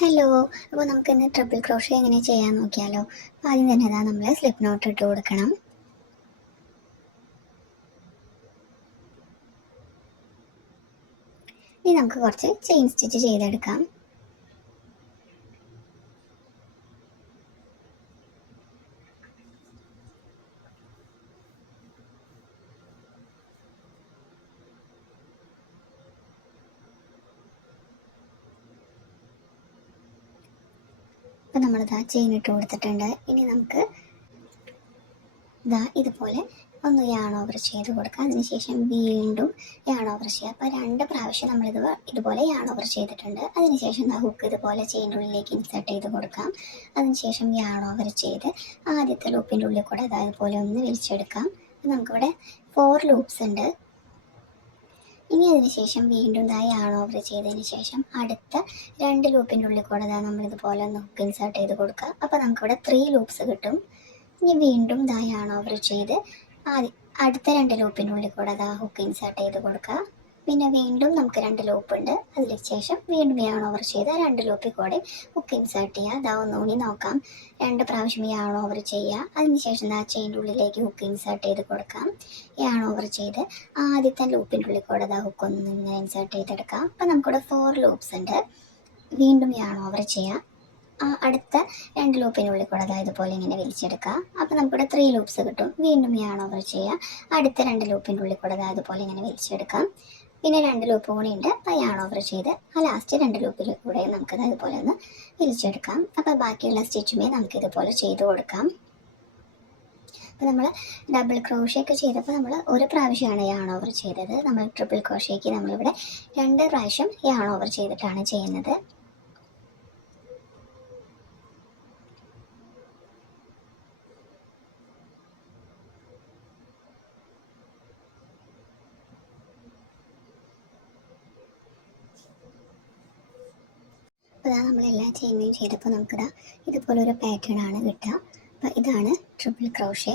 Hello. അപ്പോൾ നമുക്കിന്ന് triple crochet എങ്ങനെ ചെയ്യാൻ നോക്കിയാലോ. അപ്പോൾ ആദ്യം തന്നെ നമ്മൾ സ്ലിപ്പ് നോട്ട് ഇട്ട് കൊടുക്കണം. ഇനി നമുക്ക് കുറച്ച് ചെയിൻ സ്റ്റിച്ച് ചെയ്തെടുക്കാം. അപ്പോൾ നമ്മളിതാ ചെയിൻ ഇട്ട് കൊടുത്തിട്ടുണ്ട്. ഇനി നമുക്ക് ഇതുപോലെ ഒന്ന് യാൺ ഓവർ ചെയ്ത് കൊടുക്കുക. അതിനുശേഷം വീണ്ടും യാൺ ഓവർ ചെയ്യുക. അപ്പോൾ 2 പ്രാവശ്യം ഇതുപോലെ യാൺ ഓവർ ചെയ്തിട്ടുണ്ട്. അതിനുശേഷം ഹുക്ക് ഇതുപോലെ ചെയിൻ്റെ ഉള്ളിലേക്ക് ഇൻസേർട്ട് ചെയ്ത് കൊടുക്കാം. അതിനുശേഷം യാൺ ഓവർ ചെയ്ത് ആദ്യത്തെ ലൂപ്പിൻ്റെ ഉള്ളിൽ കൂടെ അതുപോലെ ഒന്ന് വലിച്ചെടുക്കാം. നമുക്കിവിടെ 4 ലൂപ്സ് ഉണ്ട്. ഇനി അതിനുശേഷം വീണ്ടും യാൺ ഓവർ ചെയ്തതിന് ശേഷം അടുത്ത 2 ലൂപ്പിൻ്റെ ഉള്ളിൽ കൂടെ നമ്മളിതുപോലെ ഒന്ന് ഹുക്ക് ഇൻസേർട്ട് ചെയ്ത് കൊടുക്കുക. അപ്പോൾ നമുക്കിവിടെ 3 ലൂപ്സ് കിട്ടും. ഇനി വീണ്ടും യാൺ ഓവർ ചെയ്ത് അടുത്ത 2 ലൂപ്പിനുള്ളിൽ കൂടെ ഹുക്ക് ഇൻസേർട്ട് ചെയ്ത് കൊടുക്കുക. പിന്നെ വീണ്ടും നമുക്ക് 2 ലൂപ്പ് ഉണ്ട്. അതിന് ശേഷം വീണ്ടും യാൺ ഓവർ ചെയ്ത് 2 ലൂപ്പിൽ കൂടെ ഹുക്ക് ഇൻസേർട്ട് ചെയ്യുക. ഒന്നുകൂടി നോക്കാം. 2 പ്രാവശ്യം യാൺ ഓവർ ചെയ്യുക. അതിനുശേഷം ചെയിൻ്റെ ഉള്ളിലേക്ക് ഹുക്ക് ഇൻസേർട്ട് ചെയ്ത് കൊടുക്കാം. യാൺ ഓവർ ചെയ്ത് ആദ്യത്തെ ലൂപ്പിൻ്റെ ഉള്ളിൽ കൂടെ ഹുക്ക് ഒന്ന് ഇങ്ങനെ ഇൻസേർട്ട് ചെയ്തെടുക്കാം. അപ്പോൾ നമുക്കിവിടെ 4 ലൂപ്സ് ഉണ്ട്. വീണ്ടും യാൺ ഓവർ ചെയ്യുക. അടുത്ത 2 ലൂപ്പിനുള്ളിൽ കൂടെ ഇതുപോലെ ഇങ്ങനെ വലിച്ചെടുക്കുക. അപ്പോൾ നമുക്കിവിടെ 3 ലൂപ്സ് കിട്ടും. വീണ്ടും യാൺ ഓവർ ചെയ്യുക. അടുത്ത 2 ലൂപ്പിൻ്റെ ഉള്ളിൽ കൂടെ ഇതുപോലെ ഇങ്ങനെ വലിച്ചെടുക്കാം. പിന്നെ 2 ലൂപ്പ് കൂടി ഉണ്ട്. അപ്പോൾ യാൺ ഓവർ ചെയ്ത് ലാസ്റ്റ് 2 ലൂപ്പിൽ കൂടെ നമുക്കത് ഇതുപോലെ ഒന്ന് വലിച്ചെടുക്കാം. അപ്പോൾ ബാക്കിയുള്ള സ്റ്റിച്ചുമേ നമുക്കിതുപോലെ ചെയ്ത് കൊടുക്കാം. അപ്പോൾ നമ്മൾ ഡബിൾ ക്രോഷയൊക്കെ ചെയ്തപ്പോൾ നമ്മൾ ഒരു പ്രാവശ്യമാണ് യാൺ ഓവർ ചെയ്തത്. നമ്മൾ ട്രിപ്പിൾ ക്രോഷയ്ക്ക് നമ്മളിവിടെ 2 പ്രാവശ്യം യാൺ ഓവർ ചെയ്തിട്ടാണ് ചെയ്യുന്നത്. അപ്പോൾ നമ്മളെല്ലാം ചെയ്യുകയും ചെയ്തപ്പോൾ നമുക്കിതാ ഇതുപോലൊരു പാറ്റേൺ ആണ് കിട്ടുക. അപ്പോൾ ഇതാണ് ട്രിപ്പിൾ ക്രോഷേ.